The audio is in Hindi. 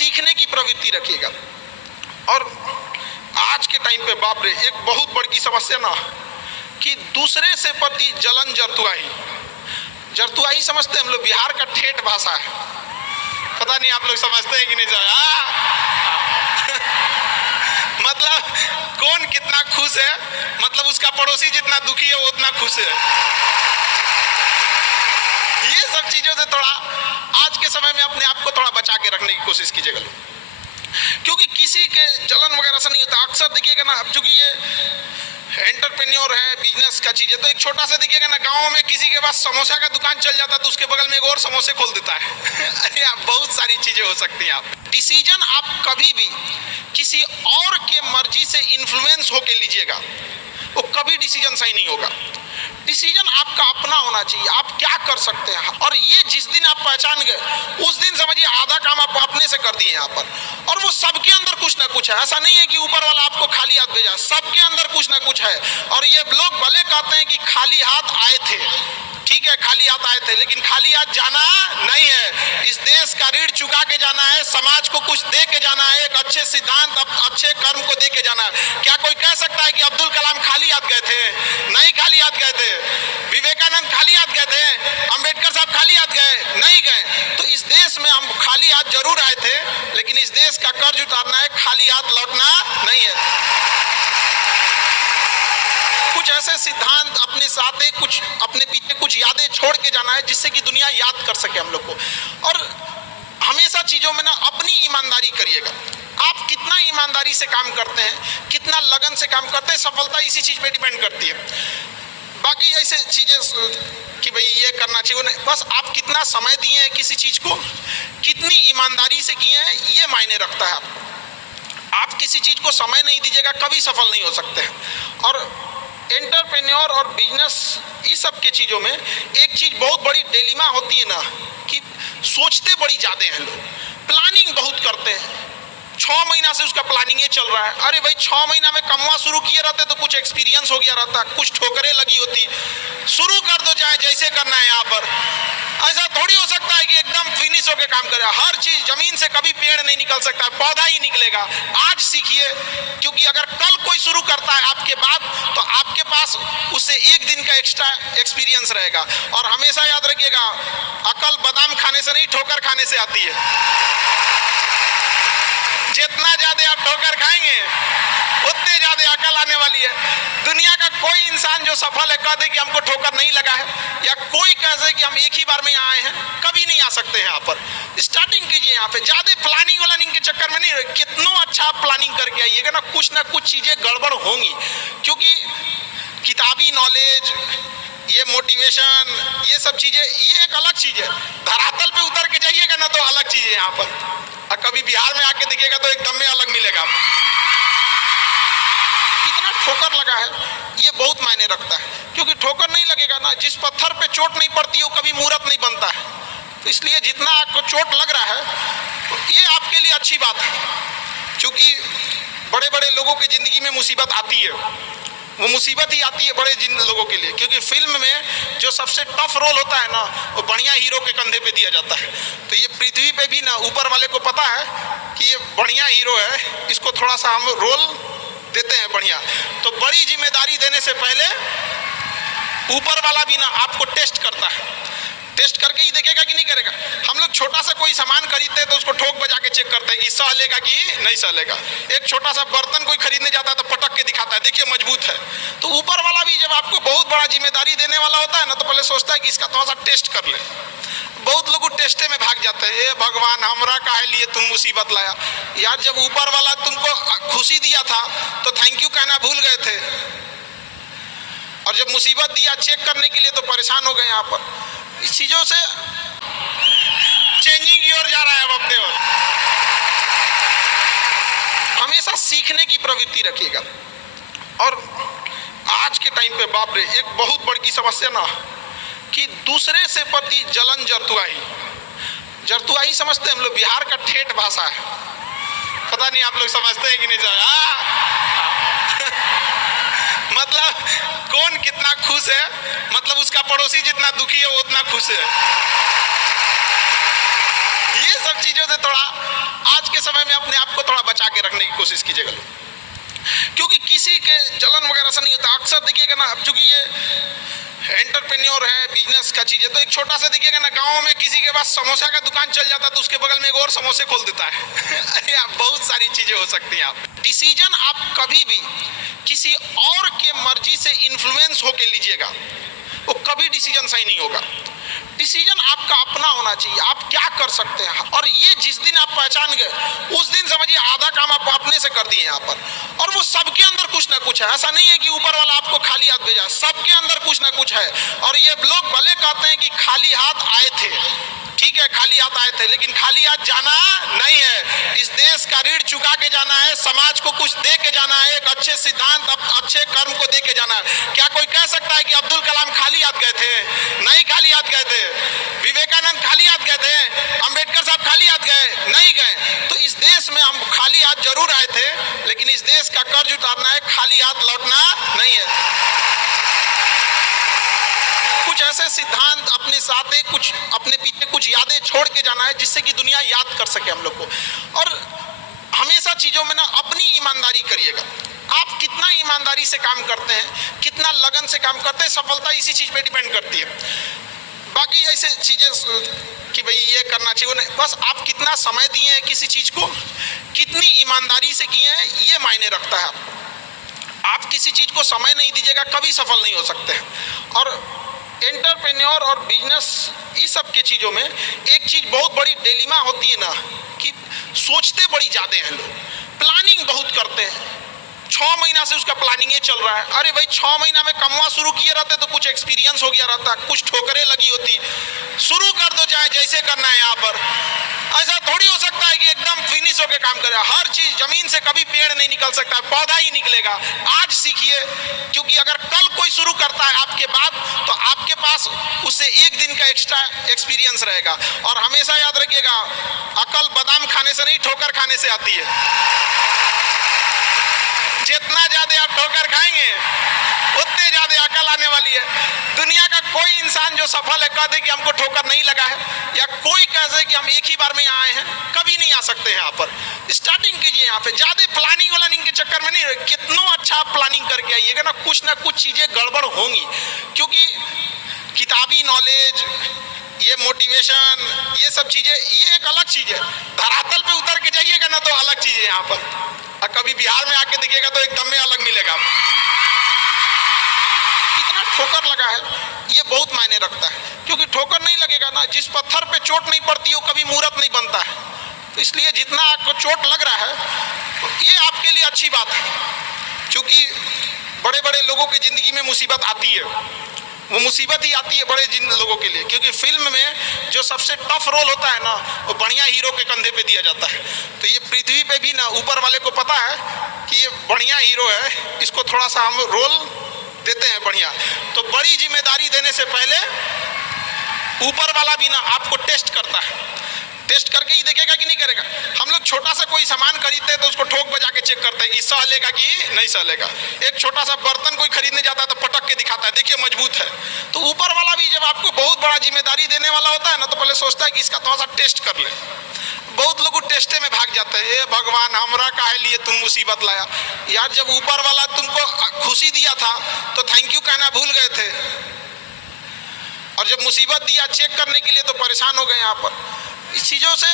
सीखने की प्रवृत्ति रखिएगा। और आज के टाइम पे बाप रे, एक बहुत बड़ी समस्या ना कि दूसरे से प्रति जलन जरतुआही समझते हैं हम लोग, बिहार का ठेठ भाषा है। पता नहीं आप लोग समझते हैं कि नहीं सर? मतलब कौन कितना खुश है, मतलब उसका पड़ोसी जितना दुखी है वो उतना खुश है। ये सब चीजों से थोड़ा आज के समय में अपने आप को थोड़ा बचा के रखने की कोशिश कीजिएगा, क्योंकि किसी के जलन वगैरह से नहीं होता। अक्सर देखिएगा ना, अब चूंकि ये एंटरप्रेन्योर है, बिजनेस का चीज है, तो एक छोटा सा देखिएगा ना, गांव में किसी के पास समोसा का दुकान चल जाता तो उसके बगल में एक और समोसे खोल देता है। अरे आप बहुत सारी चीजें हो सकती हैं। आप डिसीजन आप कभी भी किसी और के मर्जी से इन्फ्लुएंस होके लीजिएगा, वो कभी डिसीजन सही नहीं होगा। डिसीजन आपका अपना होना चाहिए, आप क्या कर सकते हैं। और ये जिस दिन आप पहचान गए उस दिन समझिए आधा काम आप अपने से कर दिए यहाँ पर। और वो सबके अंदर कुछ ना कुछ है, ऐसा नहीं है कि ऊपर वाला आपको खाली हाथ भेजा, सबके अंदर कुछ ना कुछ है। और ये लोग भले कहते हैं कि खाली हाथ आए थे, ठीक है खाली हाथ आए थे, लेकिन खाली हाथ जाना नहीं है। इस देश का ऋण चुका के जाना है, समाज को कुछ दे के जाना है, एक अच्छे सिद्धांत अच्छे कर्म को दे के जाना है। क्या कोई कह सकता है कि अब्दुल कलाम खाली हाथ गए थे? नहीं खाली हाथ गए थे। विवेकानंद खाली हाथ गए थे? अंबेडकर साहब खाली हाथ गए? नहीं गए। तो इस देश में हम खाली हाथ जरूर आए थे, लेकिन इस देश का कर्ज उतारना है, खाली हाथ लौटना नहीं है। कुछ ऐसे सिद्धांत अपने साथ है, कुछ अपने पीछे कुछ यादें छोड़ के जाना है, जिससे कि दुनिया याद कर सके हम लोग को। और हमेशा चीजों में ना अपनी ईमानदारी करिएगा। आप कितना ईमानदारी से काम करते हैं, कितना लगन से काम करते हैं, सफलता इसी चीज पे डिपेंड करती है। बाकी ऐसे चीजें कि भाई ये करना चाहिए नहीं, बस आप कितना समय दिए हैं किसी चीज को, कितनी ईमानदारी से किए हैं, ये मायने रखता है। आप किसी चीज को समय नहीं दीजिएगा, कभी सफल नहीं हो सकते हैं। और एंटरप्रेन्योर और बिजनेस इस सब के चीज़ों में एक चीज़ बहुत बड़ी डिलेमा होती है ना कि सोचते बड़ी ज़्यादा हैं लोग, प्लानिंग बहुत करते हैं। 6 महीना से उसका प्लानिंग चल रहा है। अरे भाई 6 महीना में कमवा शुरू किए रहते तो कुछ एक्सपीरियंस हो गया रहता, कुछ ठोकरें लगी होती, शुरू कर दो चाहे जैसे करना है। यहाँ पर ऐसा थोड़ी हो सकता है कि एकदम फिनिश होकर काम करे। हर चीज जमीन से कभी पेड़ नहीं निकल सकता, पौधा ही निकलेगा। आज सीखिए, क्योंकि अगर कल कोई शुरू करता है आपके बाद, तो आपके पास उससे एक दिन का एक्स्ट्रा एक्सपीरियंस रहेगा। और हमेशा याद रखिएगा, अकल बादाम खाने से नहीं ठोकर खाने से आती है। जितना ज्यादा आप ठोकर खाएंगे उतने ज्यादा अकल आने वाली है। दुनिया का कोई इंसान जो सफल है कह दे कि हमको ठोकर नहीं लगा है, या कोई कह दे कि हम एक ही बार में यहाँ आए हैं, कभी नहीं आ सकते हैं। यहाँ पर स्टार्टिंग कीजिए, यहाँ पे ज्यादा प्लानिंग के चक्कर में नहीं रहे। कितना अच्छा आप प्लानिंग करके आइएगा ना, कुछ चीजें गड़बड़ होंगी, क्योंकि किताबी नॉलेज, ये मोटिवेशन, ये सब चीजें ये एक अलग चीज है। धरातल पे उतर के जाइएगा ना तो अलग चीज है यहाँ पर, और कभी बिहार में आके देखिएगा तो एकदम में अलग मिलेगा। कितना ठोकर लगा है ये बहुत मायने रखता है, क्योंकि ठोकर नहीं लगेगा ना, जिस पत्थर पे चोट नहीं पड़ती वो कभी मूर्त नहीं बनता है। तो इसलिए जितना आपको चोट लग रहा है तो ये आपके लिए अच्छी बात है, क्योंकि बड़े बड़े लोगों की जिंदगी में मुसीबत आती है, वो मुसीबत ही आती है बड़े जिन लोगों के लिए, क्योंकि फिल्म में जो सबसे टफ रोल होता है ना, वो बढ़िया हीरो के कंधे पे दिया जाता है। तो ये पृथ्वी पे भी ना ऊपर वाले को पता है कि ये बढ़िया हीरो है, इसको थोड़ा सा हम रोल देते हैं बढ़िया। तो बड़ी जिम्मेदारी देने से पहले ऊपर वाला भी ना आपको टेस्ट करता है, टेस्ट करके ही देखेगा कि नहीं करेगा। हम लोग छोटा सा कोई सामान खरीदते हैं तो उसको ठोक बजा के चेक करते हैं कि सह लेगा कि नहीं सह लेगा। एक छोटा सा बर्तन कोई खरीदने जाता है तो पटक के दिखाता है, देखिए मजबूत है। तो ऊपर वाला भी जब आपको बहुत बड़ा जिम्मेदारी देने वाला होता है ना, तो पहले सोचता है कि इसका थोड़ा सा टेस्ट कर ले। बहुत लोग टेस्टे में भाग जाते हैं, हे भगवान हमरा काहे लिए तुम मुसीबत लाया। यार जब ऊपर वाला तुमको खुशी दिया था तो थैंक यू कहना भूल गए थे, और जब मुसीबत दिया चेक करने के लिए तो परेशान हो गए। यहाँ पर इस चीजों से चेंजिंग की ओर जा रहा है अब अपने ओर। हमेशा सीखने की प्रवृत्ति रखिएगा। और आज के टाइम पे बाप रे, एक बहुत बड़ी समस्या ना कि दूसरे से प्रति जलन जरतुआही समझते हैं हम लोग, बिहार का ठेठ भाषा है। पता नहीं आप लोग समझते हैं कि नहीं सर? मतलब कौन कितना खुश है, मतलब उसका पड़ोसी जितना दुखी है वो उतना खुश है। ये सब चीजों से थोड़ा आज के समय में अपने आप को थोड़ा बचा के रखने की कोशिश कीजिएगा लोग, क्योंकि किसी के जलन वगैरह से नहीं होता। अक्सर देखिएगा ना, अब चूंकि ये एंटरप्रेन्योर है, बिजनेस का चीज है, तो एक छोटा सा देखिएगा ना, गांव में किसी के पास समोसा का दुकान चल जाता तो उसके बगल में एक और समोसे खोल देता है। अरे आप बहुत सारी चीजें हो सकती हैं। आप डिसीजन आप कभी भी किसी और के मर्जी से इन्फ्लुएंस होके लीजिएगा, वो कभी डिसीजन सही नहीं होगा। डिसीजन आपका अपना होना चाहिए, आप क्या कर सकते हैं, और ये जिस दिन आप पहचान गए उस दिन समझिए आधा काम आप अपने से कर दिए यहाँ पर। और वो सबके अंदर कुछ ना कुछ है, ऐसा नहीं है कि ऊपर वाला आपको खाली हाथ भेजा, सबके अंदर कुछ ना कुछ है। और ये लोग भले कहते हैं कि खाली हाथ आए थे, ठीक है खाली हाथ आए थे, लेकिन खाली हाथ जाना नहीं है। इस देश का ऋण चुका के जाना है, समाज को कुछ दे के जाना है, एक अच्छे सिद्धांत अच्छे कर्म को दे के जाना है। क्या कोई कह सकता है कि अब्दुल कलाम खाली हाथ गए थे? नहीं खाली हाथ गए थे। विवेकानंद खाली हाथ गए थे? अंबेडकर साहब खाली हाथ गए? नहीं गए। तो इस देश में हम खाली हाथ जरूर आए थे, लेकिन इस देश का कर्ज उतारना है, खाली हाथ लौटना नहीं है। कुछ ऐसे सिद्धांत अपने साथ है, कुछ अपने पीछे कुछ यादें छोड़ के जाना है, जिससे कि दुनिया याद कर सके हम लोग को। और हमेशा चीजों में ना अपनी ईमानदारी करिएगा। आप कितना ईमानदारी से काम करते हैं, कितना लगन से काम करते हैं, सफलता इसी चीज पे डिपेंड करती है। बाकी ऐसे चीजें कि भाई ये करना चाहिए नहीं, बस आप कितना समय दिए हैं किसी चीज को, कितनी ईमानदारी से किए हैं, ये मायने रखता है। आप किसी चीज को समय नहीं दीजिएगा, कभी सफल नहीं हो सकते हैं। और एंटरप्रेन्योर और बिजनेस इस सब के चीज़ों में एक चीज़ बहुत बड़ी डिलेमा होती है ना, कि सोचते बड़ी ज़्यादा हैं लोग, प्लानिंग बहुत करते हैं। 6 महीना से उसका प्लानिंग चल रहा है। अरे भाई 6 महीना में कमवा शुरू किए रहते तो कुछ एक्सपीरियंस हो गया रहता, कुछ ठोकरें लगी होती। शुरू कर दो, चाहे जैसे करना है। यहाँ पर ऐसा थोड़ी हो सकता है कि एकदम फिनिश होकर काम करे। हर चीज जमीन से कभी पेड़ नहीं निकल सकता, पौधा ही निकलेगा। आज सीखिए, क्योंकि अगर कल कोई शुरू करता है आपके बाद, तो आपके पास उससे एक दिन का एक्स्ट्रा एक्सपीरियंस रहेगा। और हमेशा याद रखिएगा, अकल बादाम खाने से नहीं, ठोकर खाने से आती है। जितना ज्यादा आप ठोकर खाएंगे उतने ज्यादा अकल आने वाली है। दुनिया का कोई इंसान जो सफल है कह दे कि हमको ठोकर नहीं लगा है, या कोई कह दे कि हम एक ही बार में यहाँ आए हैं, कभी नहीं आ सकते हैं। यहाँ पर स्टार्टिंग कीजिए, यहाँ पे ज्यादा प्लानिंग व्लानिंग के चक्कर में नहीं रहे। कितना अच्छा आप प्लानिंग करके आइएगा ना कुछ चीजें गड़बड़ होंगी, क्योंकि किताबी नॉलेज, ये मोटिवेशन, ये सब चीजें ये एक अलग चीज है। धरातल पे उतर के जाइएगा ना तो अलग चीज है यहाँ पर, और कभी बिहार में आके देखिएगा तो एकदम में अलग मिलेगा। कितना ठोकर लगा है ये बहुत मायने रखता है, क्योंकि ठोकर नहीं लगेगा ना, जिस पत्थर पे चोट नहीं पड़ती वो कभी मूर्त नहीं बनता है। तो इसलिए जितना आपको चोट लग रहा है तो ये आपके लिए अच्छी बात है, क्योंकि बड़े बड़े लोगों की जिंदगी में मुसीबत आती है, वो मुसीबत ही आती है बड़े जिन लोगों के लिए, क्योंकि फिल्म में जो सबसे टफ रोल होता है ना, वो बढ़िया हीरो के कंधे पे दिया जाता है। तो ये पृथ्वी पे भी ना ऊपर वाले को पता है कि ये बढ़िया हीरो है, इसको थोड़ा सा हम रोल देते हैं बढ़िया। तो बड़ी जिम्मेदारी देने से पहले ऊपर वाला भी ना आपको टेस्ट करता है, टेस्ट करके ही देखेगा कि नहीं करेगा। हम लोग छोटा सा कोई सामान खरीदते हैं तो उसको ठोक बजा के चेक करते हैं कि सह लेगा कि नहीं सह लेगा। एक छोटा सा बर्तन कोई खरीदने जाता है तो पटक के दिखाता है, देखिए मजबूत है। तो ऊपर वाला भी जब आपको बहुत बड़ा जिम्मेदारी देने वाला होता है ना, तो पहले सोचता है कि इसका थोड़ा सा टेस्ट कर ले। बहुत लोग टेस्टे में भाग जाते हैं, ए भगवान हमरा काहे लिए तुम मुसीबत लाया। यार जब ऊपर वाला तुमको खुशी दिया था तो थैंक यू कहना भूल गए थे, और जब मुसीबत दिया चेक करने के लिए तो परेशान हो गए। यहाँ पर इस चीजों से